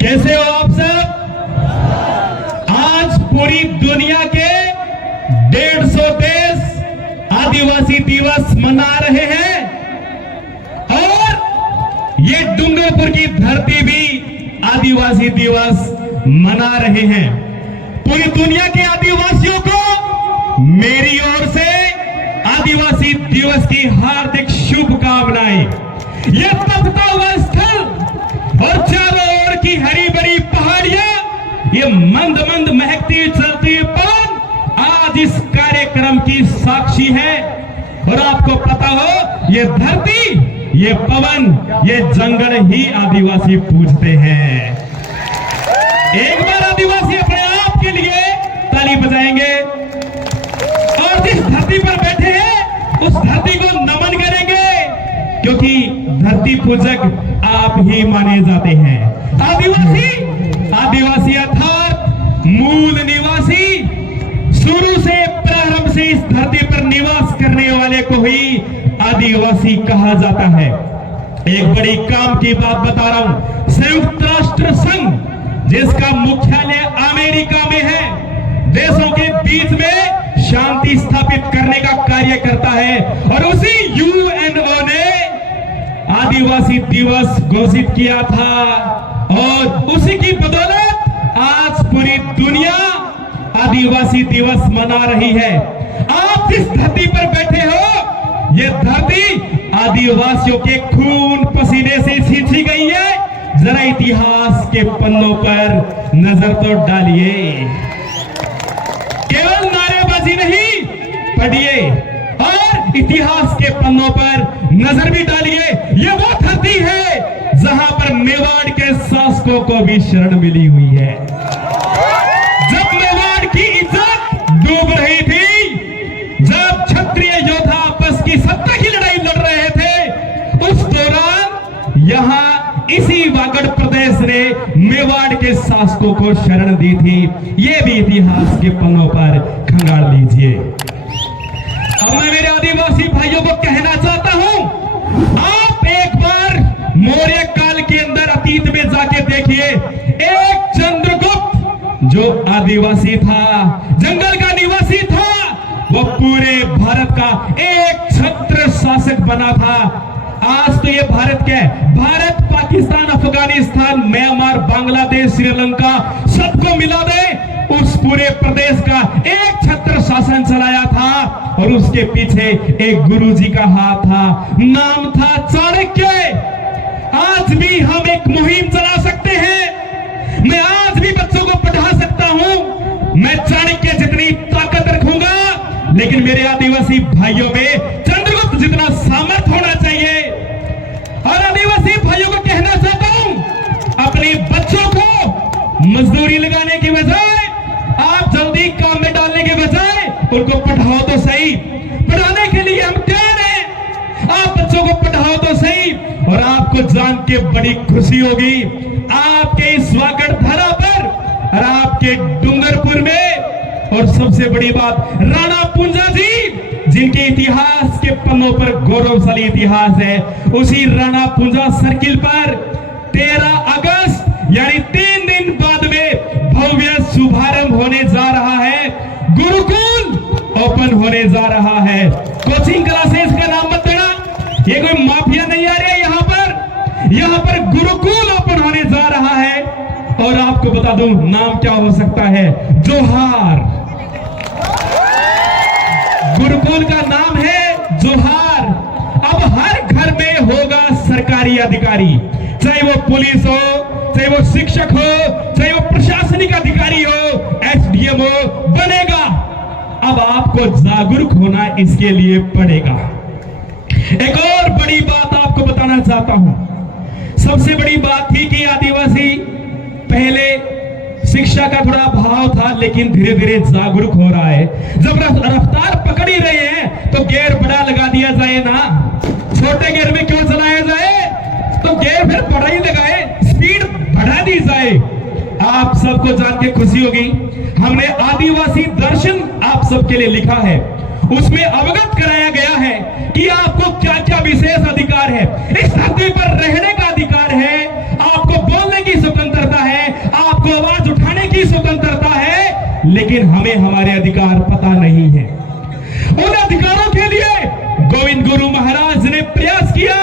कैसे हो आप सब? आज पूरी दुनिया के 150 देश आदिवासी दिवस मना रहे हैं और ये डूंगरपुर की धरती भी आदिवासी दिवस मना रहे हैं। पूरी दुनिया के आदिवासियों को मेरी ओर से आदिवासी दिवस की हार्दिक शुभकामनाएं। यह तपता हुआ स्थल और चारों ओर की हरी भरी पहाड़ियां, ये मंद मंद महकती चलती पवन आज इस कार्यक्रम की साक्षी है। और आपको पता हो, ये धरती, ये पवन, ये जंगल ही आदिवासी पूजते हैं। एक बार आदिवासी अपने आप के लिए ताली बजाएंगे और जिस धरती पर बैठे हैं उस धरती को नमन करेंगे, क्योंकि धरती पूजक आप ही माने जाते हैं। आदिवासी अर्थात मूल निवासी, शुरू से प्रारंभ से इस धरती पर निवास करने वाले को ही आदिवासी कहा जाता है। एक बड़ी काम की बात बता रहा हूं। संयुक्त राष्ट्र संघ, जिसका मुख्यालय अमेरिका में है, देशों के बीच में शांति स्थापित करने का कार्य करता है और उसी यूएनओ ने आदिवासी दिवस घोषित किया था और उसी की बदौलत आज पूरी दुनिया आदिवासी दिवस मना रही है। आप जिस धरती पर बैठे हो, ये धरती आदिवासियों के खून पसीने से सींची गई है। जरा इतिहास के पन्नों पर नजर तो डालिए, केवल नारेबाजी नहीं, पढ़िए और इतिहास के पन्नों पर नजर भी डालिए। ये वो धरती है जहां पर मेवाड़ के शासकों को भी शरण मिली हुई है। जब मेवाड़ की इज्जत डूब रही थी, जब क्षत्रिय योद्धा आपस की सत्ता की लड़ाई लड़ रहे थे, उस दौरान यहां इसी वागड़ प्रदेश ने मेवाड़ के शासकों को शरण दी थी। यह भी इतिहास के पन्नों पर खंगाल लीजिए। अब मैं मेरे आदिवासी भाइयों को कहना चाहता हूं, आप एक बार मौर्य काल के अंदर अतीत में जाके देखिए। एक चंद्रगुप्त जो आदिवासी था, जंगल का निवासी था, वो पूरे भारत का एक छत्र शासक बना था। आज तो ये भारत क्या है? भारत, पाकिस्तान, अफगानिस्तान, म्यांमार, बांग्लादेश, श्रीलंका, सबको मिला दे, उस पूरे प्रदेश का एक छत्र शासन चलाया था और उसके पीछे एक गुरुजी का हाथ था, नाम था चाणक्य। आज भी हम एक मुहिम चला सकते हैं। मैं आज भी बच्चों को पढ़ा सकता हूं। मैं चाणक्य जितनी ताकत रखूंगा, लेकिन मेरे आदिवासी भाइयों में चंद्रगुप्त जितना सामर्थ्य होना चाहिए। और आदिवासी भाइयों को कहना चाहता हूं, अपने बच्चों को मजदूरी लगाने की बजाय, आप जल्दी काम में डालने के बजाय उनको पढ़ाओ तो सही। पढ़ाने के लिए हम तैयार हैं। आप बच्चों को पढ़ाओ तो सही। और आपको जान के बड़ी खुशी होगी, आपके इस वागड़ धरा पर और आपके डूंगरपुर में, और सबसे बड़ी बात, राणा पुंजा जी, जिनके इतिहास के पन्नों पर गौरवशाली इतिहास है, उसी राणा पुंजा सर्किल पर 13 अगस्त यानी 3 दिन बाद में भव्य शुभारंभ होने जा रहा है। गुरुकुल ओपन होने जा रहा है। कोचिंग क्लासेस का नाम मत देना, ये कोई माफिया नहीं आ रही है यहाँ पर गुरुकुल ओपन होने जा रहा है। और आपको बता दूं, नाम क्या हो सकता है? जोहार। गुरुकुल का नाम है जोहार। अब हर घर में होगा सरकारी अधिकारी, चाहे वो पुलिस हो, चाहे वो शिक्षक हो, चाहे वो प्रशासनिक अधिकारी हो, एसडीएम हो, बनेगा। अब आपको जागरूक होना इसके लिए पड़ेगा। एक और बड़ी बात आपको बताना चाहता हूं। सबसे बड़ी बात थी कि आदिवासी पहले शिक्षा का थोड़ा अभाव था, लेकिन धीरे धीरे जागरूक हो रहा है। जब रफ्तार पकड़ ही रहे हैं तो गेयर बड़ा लगा दिया जाए ना, छोटे गेयर में क्यों चलाया जाए? तो गेयर फिर बड़ा ही लगाए, स्पीड बढ़ा दी जाए। आप सबको जान के खुशी होगी, हमने आदिवासी दर्शन आप सबके लिए लिखा है। उसमें अवगत कराया गया है कि आपको क्या क्या विशेष अधिकार है। इस धरती पर रहने का अधिकार है, आपको बोलने की स्वतंत्रता है, लेकिन हमें हमारे अधिकार पता नहीं है। उन अधिकारों के लिए गोविंद गुरु महाराज ने प्रयास किया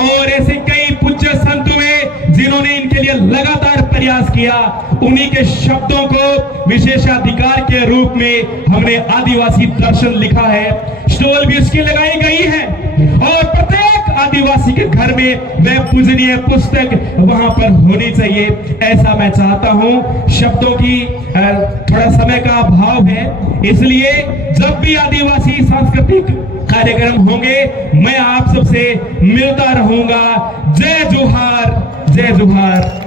और ऐसे कई पूज्य संत हुए जिन्होंने इनके लिए लगातार प्रयास किया। उन्हीं के शब्दों को विशेषाधिकार के रूप में हमने आदिवासी दर्शन लिखा है। स्टॉल भी उसकी लगाई गई है और प्रत्येक आदिवासी के घर में वह पूजनीय पुस्तक वहां पर होनी चाहिए, ऐसा मैं चाहता हूं। शब्दों की थोड़ा समय का अभाव है, इसलिए जब भी आदिवासी सांस्कृतिक कार्यक्रम होंगे मैं आप सबसे मिलता रहूंगा। जय जोहार, जय जोहार।